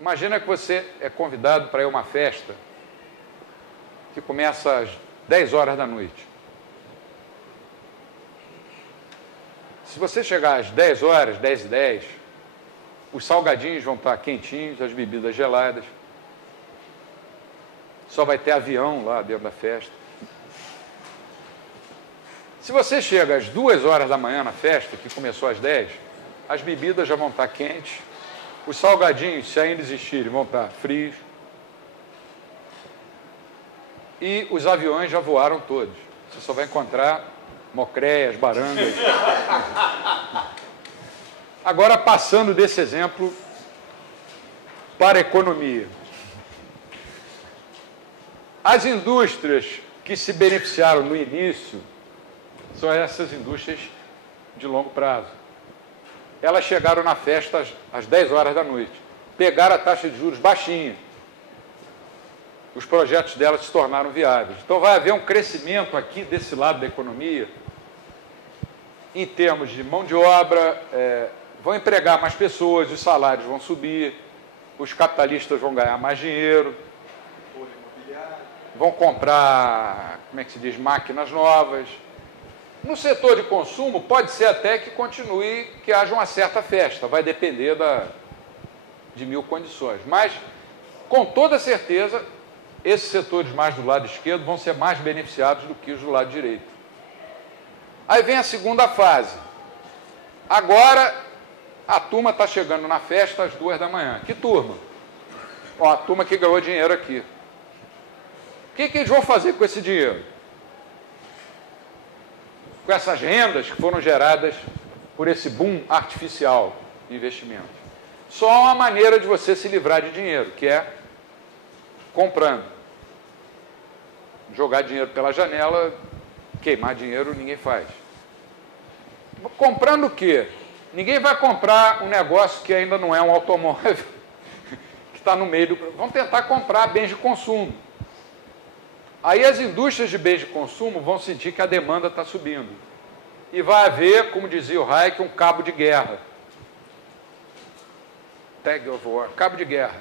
Imagina que você é convidado para ir a uma festa que começa às 10 horas da noite. Se você chegar às 10 horas, 10h10, os salgadinhos vão estar quentinhos, as bebidas geladas. Só vai ter avião lá dentro da festa. Se você chega às 2 horas da manhã na festa, que começou às 10, as bebidas já vão estar quentes, os salgadinhos, se ainda existirem, vão estar frios, e os aviões já voaram todos. Você só vai encontrar mocréias, barangas. Agora, passando desse exemplo para a economia. As indústrias que se beneficiaram no início são essas indústrias de longo prazo. Elas chegaram na festa às 10 horas da noite, pegaram a taxa de juros baixinha. Os projetos delas se tornaram viáveis. Então, vai haver um crescimento aqui desse lado da economia, em termos de mão de obra, vão empregar mais pessoas, os salários vão subir, os capitalistas vão ganhar mais dinheiro, vão comprar, como é que se diz, máquinas novas. No setor de consumo, pode ser até que continue, que haja uma certa festa, vai depender de mil condições. Mas, com toda certeza, esses setores mais do lado esquerdo vão ser mais beneficiados do que os do lado direito. Aí vem a segunda fase. Agora, a turma está chegando na festa às 2 da manhã. Que turma? Ó, a turma que ganhou dinheiro aqui. O que eles vão fazer com esse dinheiro? Com essas rendas que foram geradas por esse boom artificial de investimento. Só há uma maneira de você se livrar de dinheiro, que é comprando. Jogar dinheiro pela janela, queimar dinheiro ninguém faz. Comprando o quê? Ninguém vai comprar um negócio que ainda não é um automóvel, que está no meio do... Vão tentar comprar bens de consumo. Aí as indústrias de bens de consumo vão sentir que a demanda está subindo. E vai haver, como dizia o Hayek, um cabo de guerra. Tag of war, cabo de guerra.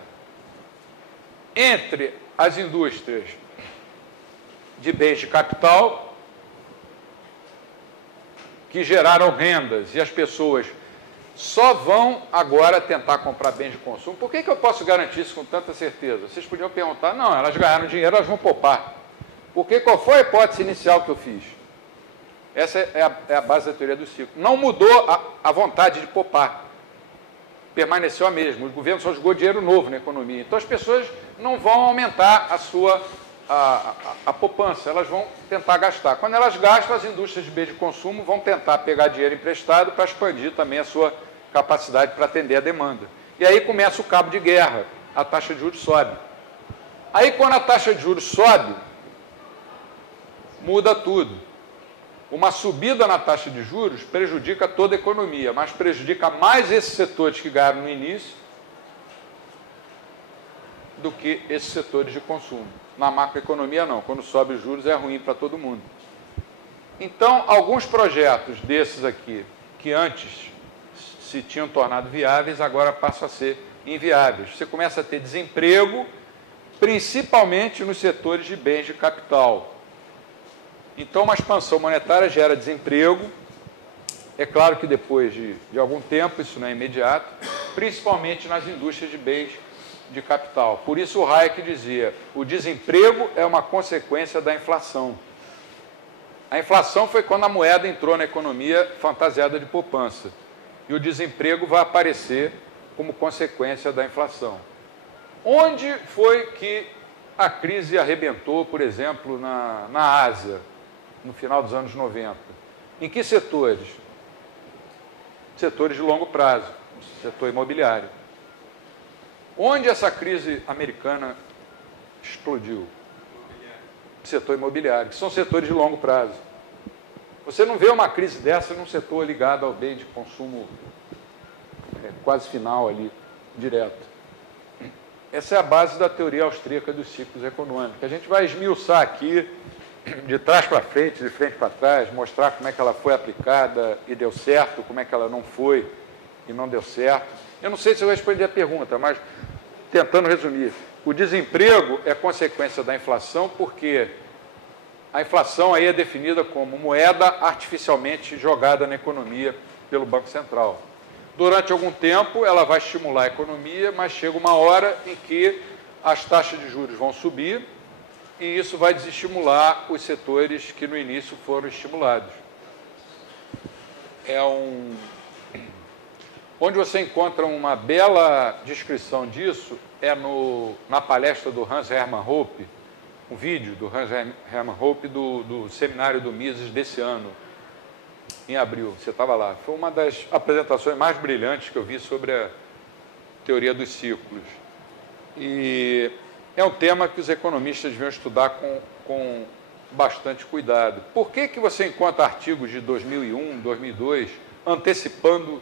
Entre as indústrias de bens de capital, que geraram rendas, e as pessoas só vão agora tentar comprar bens de consumo. Por que eu posso garantir isso com tanta certeza? Vocês podiam perguntar, não, elas ganharam dinheiro, elas vão poupar. Porque qual foi a hipótese inicial que eu fiz? Essa é a base da teoria do ciclo. Não mudou a vontade de poupar. Permaneceu a mesma. O governo só jogou dinheiro novo na economia. Então as pessoas não vão aumentar a poupança, elas vão tentar gastar. Quando elas gastam, as indústrias de bens de consumo vão tentar pegar dinheiro emprestado para expandir também a sua capacidade para atender a demanda. E aí começa o cabo de guerra, a taxa de juros sobe. Aí quando a taxa de juros sobe, muda tudo. Uma subida na taxa de juros prejudica toda a economia, mas prejudica mais esses setores que ganharam no início do que esses setores de consumo. Na macroeconomia, não. Quando sobe os juros, é ruim para todo mundo. Então, alguns projetos desses aqui, que antes se tinham tornado viáveis, agora passam a ser inviáveis. Você começa a ter desemprego, principalmente nos setores de bens de capital. Então, uma expansão monetária gera desemprego. É claro que depois de algum tempo, isso não é imediato, principalmente nas indústrias de bens de capital. Por isso o Hayek dizia, o desemprego é uma consequência da inflação. A inflação foi quando a moeda entrou na economia fantasiada de poupança. E o desemprego vai aparecer como consequência da inflação. Onde foi que a crise arrebentou, por exemplo, na Ásia, no final dos anos 90? Em que setores? Setores de longo prazo, setor imobiliário. Onde essa crise americana explodiu? Setor imobiliário, que são setores de longo prazo. Você não vê uma crise dessa num setor ligado ao bem de consumo quase final ali, direto. Essa é a base da teoria austríaca dos ciclos econômicos. A gente vai esmiuçar aqui, de trás para frente, de frente para trás, mostrar como é que ela foi aplicada e deu certo, como é que ela não foi e não deu certo. Eu não sei se eu respondi a pergunta, mas tentando resumir. O desemprego é consequência da inflação, porque a inflação aí é definida como moeda artificialmente jogada na economia pelo Banco Central. Durante algum tempo, ela vai estimular a economia, mas chega uma hora em que as taxas de juros vão subir e isso vai desestimular os setores que no início foram estimulados. Onde você encontra uma bela descrição disso é na palestra do Hans Hermann Hoppe, um vídeo do Hans Hermann Hoppe do seminário do Mises desse ano, em abril. Você estava lá. Foi uma das apresentações mais brilhantes que eu vi sobre a teoria dos ciclos. E é um tema que os economistas deviam estudar com bastante cuidado. Por que você encontra artigos de 2001, 2002, antecipando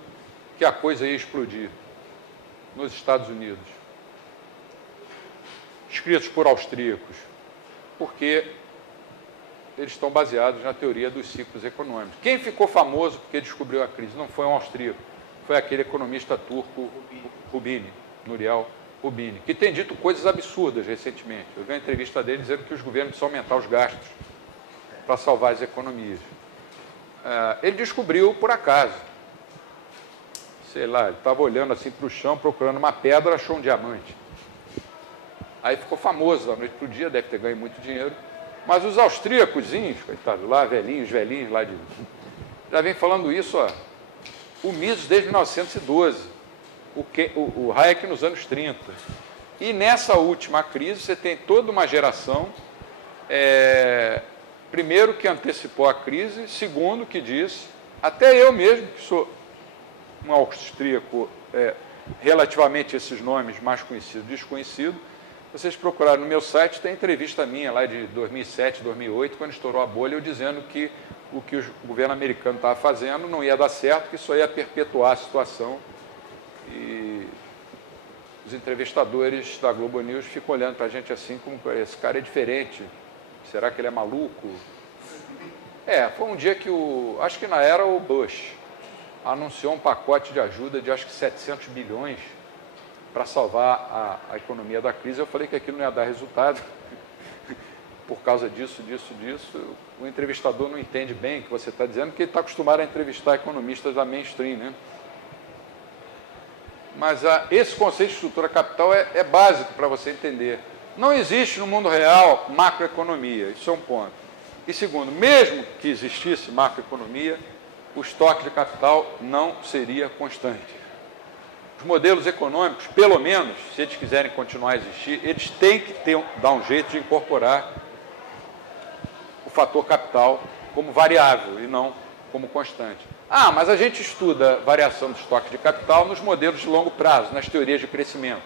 que a coisa ia explodir nos Estados Unidos? Escritos por austríacos. Porque eles estão baseados na teoria dos ciclos econômicos. Quem ficou famoso porque descobriu a crise não foi um austríaco, foi aquele economista turco Rubini, Nouriel Rubini, que tem dito coisas absurdas recentemente. Eu vi uma entrevista dele dizendo que os governos precisam aumentar os gastos para salvar as economias. Ele descobriu por acaso. Sei lá, ele estava olhando assim para o chão, procurando uma pedra, achou um diamante. Aí ficou famoso da noite para o dia, deve ter ganho muito dinheiro. Mas os austríacozinhos, coitados, lá, velhinhos lá de... já vem falando isso, o Mises desde 1912, o Hayek nos anos 30. E nessa última crise você tem toda uma geração, primeiro que antecipou a crise, segundo que disse, até eu mesmo, que sou um austríaco, relativamente esses nomes mais conhecidos, desconhecido, vocês procuraram no meu site, tem entrevista minha lá de 2007, 2008, quando estourou a bolha, eu dizendo que o que o governo americano estava fazendo não ia dar certo, que isso ia perpetuar a situação. E os entrevistadores da Globo News ficam olhando para a gente assim, como esse cara é diferente, será que ele é maluco? Foi um dia que acho que era o Bush, anunciou um pacote de ajuda de acho que 700 bilhões para salvar a economia da crise. Eu falei que aquilo não ia dar resultado por causa disso. O entrevistador não entende bem o que você está dizendo, porque ele está acostumado a entrevistar economistas da mainstream, né? Mas esse conceito de estrutura capital é básico para você entender. Não existe no mundo real macroeconomia, isso é um ponto. E segundo, mesmo que existisse macroeconomia, o estoque de capital não seria constante. Os modelos econômicos, pelo menos, se eles quiserem continuar a existir, eles têm que dar um jeito de incorporar o fator capital como variável e não como constante. Mas a gente estuda variação do estoque de capital nos modelos de longo prazo, nas teorias de crescimento.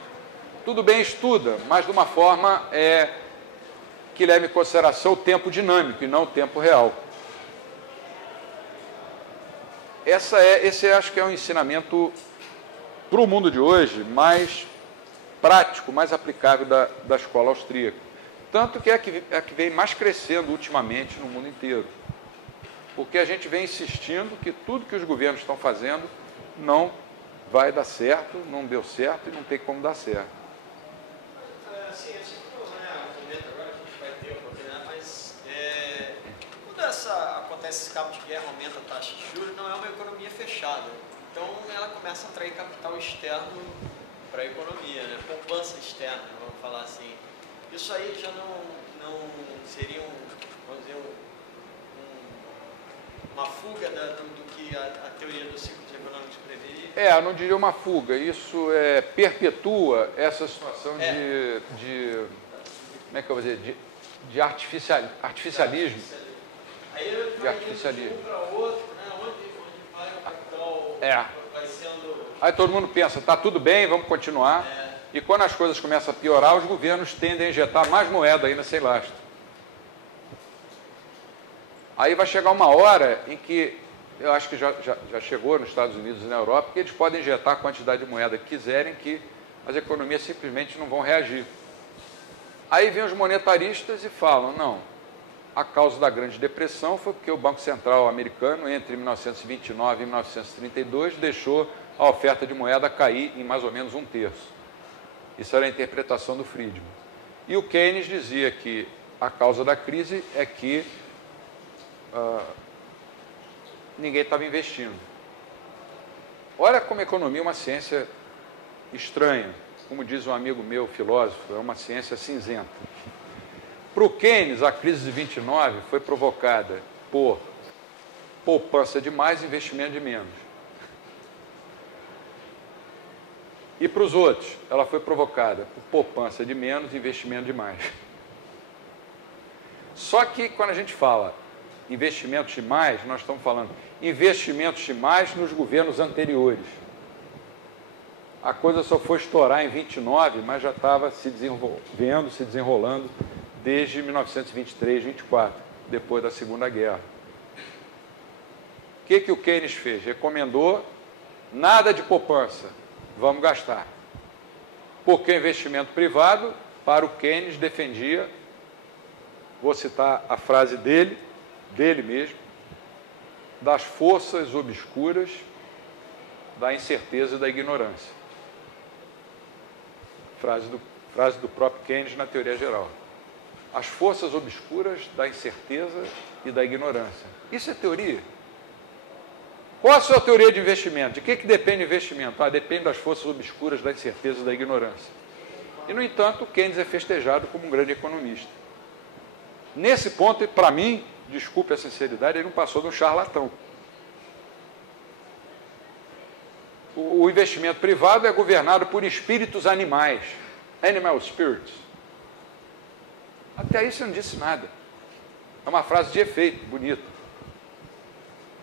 Tudo bem, estuda, mas de uma forma que leve em consideração o tempo dinâmico e não o tempo real. Esse acho que é um ensinamento para o mundo de hoje mais prático, mais aplicável da escola austríaca. Tanto que é a que vem mais crescendo ultimamente no mundo inteiro. Porque a gente vem insistindo que tudo que os governos estão fazendo não vai dar certo, não deu certo e não tem como dar certo. Sim, assim como momento agora a gente vai ter a oportunidade, mas quando acontece esse cabo de guerra, aumenta a taxa de juros, não é uma economia fechada. Então ela começa a atrair capital externo para a economia, né? Poupança externa, vamos falar assim. Isso aí já não seria vamos dizer, uma fuga do que a teoria dos ciclos econômicos preveria? Eu não diria uma fuga, isso perpetua essa situação como é que eu vou dizer, de artificialismo. Aí vai de um para outro, né? Onde vai o capital vai sendo... Aí todo mundo pensa, está tudo bem, vamos continuar. E quando as coisas começam a piorar, os governos tendem a injetar mais moeda ainda sem lastro. Aí vai chegar uma hora em que, eu acho que já chegou nos Estados Unidos e na Europa, que eles podem injetar a quantidade de moeda que quiserem, que as economias simplesmente não vão reagir. Aí vêm os monetaristas e falam, não, a causa da Grande Depressão foi porque o Banco Central americano, entre 1929 e 1932, deixou a oferta de moeda cair em mais ou menos 1/3. Isso era a interpretação do Friedman. E o Keynes dizia que a causa da crise é que ninguém estava investindo. Olha como a economia é uma ciência estranha. Como diz um amigo meu, filósofo, é uma ciência cinzenta. Para o Keynes, a crise de 29 foi provocada por poupança de mais e investimento de menos. E para os outros, ela foi provocada por poupança de menos e investimento de mais. Só que quando a gente fala investimentos de mais, nós estamos falando investimentos de mais nos governos anteriores. A coisa só foi estourar em 29, mas já estava se desenvolvendo, se desenrolando desde 1923, 24, depois da Segunda Guerra. O que o Keynes fez? Recomendou nada de poupança, vamos gastar. Porque o investimento privado, para o Keynes, defendia, vou citar a frase dele mesmo, das forças obscuras, da incerteza e da ignorância. Frase do próprio Keynes na Teoria Geral. As forças obscuras da incerteza e da ignorância. Isso é teoria? Qual a sua teoria de investimento? De que depende o investimento? Depende das forças obscuras da incerteza e da ignorância. E, no entanto, Keynes é festejado como um grande economista. Nesse ponto, para mim, desculpe a sinceridade, ele não passou de um charlatão. O investimento privado é governado por espíritos animais, animal spirits. Até aí você não disse nada. É uma frase de efeito, bonita.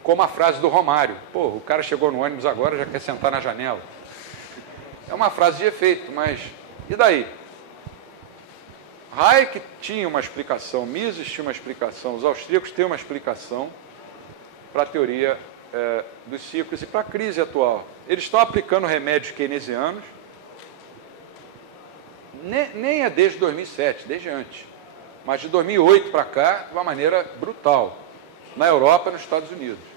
Como a frase do Romário. Pô, o cara chegou no ônibus agora, já quer sentar na janela. É uma frase de efeito, mas e daí? Hayek tinha uma explicação, Mises tinha uma explicação, os austríacos têm uma explicação para a teoria dos ciclos e para a crise atual. Eles estão aplicando remédios keynesianos, nem é desde 2007, desde antes, mas de 2008 para cá, de uma maneira brutal, na Europa e nos Estados Unidos.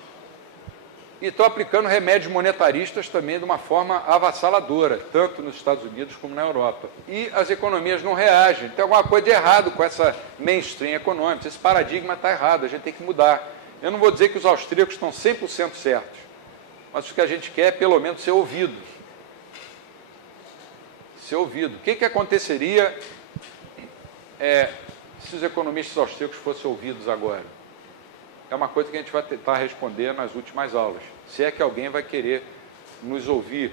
E estão aplicando remédios monetaristas também de uma forma avassaladora, tanto nos Estados Unidos como na Europa. E as economias não reagem. Tem alguma coisa de errado com essa mainstream econômica. Esse paradigma está errado, a gente tem que mudar. Eu não vou dizer que os austríacos estão 100% certos, mas o que a gente quer é, pelo menos, ser ouvido. Ser ouvido. O que aconteceria se os economistas austríacos fossem ouvidos agora? É uma coisa que a gente vai tentar responder nas últimas aulas. Se é que alguém vai querer nos ouvir.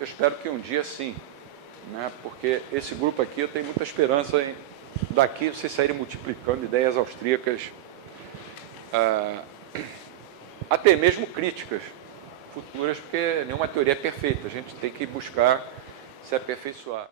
Eu espero que um dia sim, né? Porque esse grupo aqui, eu tenho muita esperança em daqui vocês saírem multiplicando ideias austríacas, até mesmo críticas futuras, porque nenhuma teoria é perfeita. A gente tem que buscar se aperfeiçoar.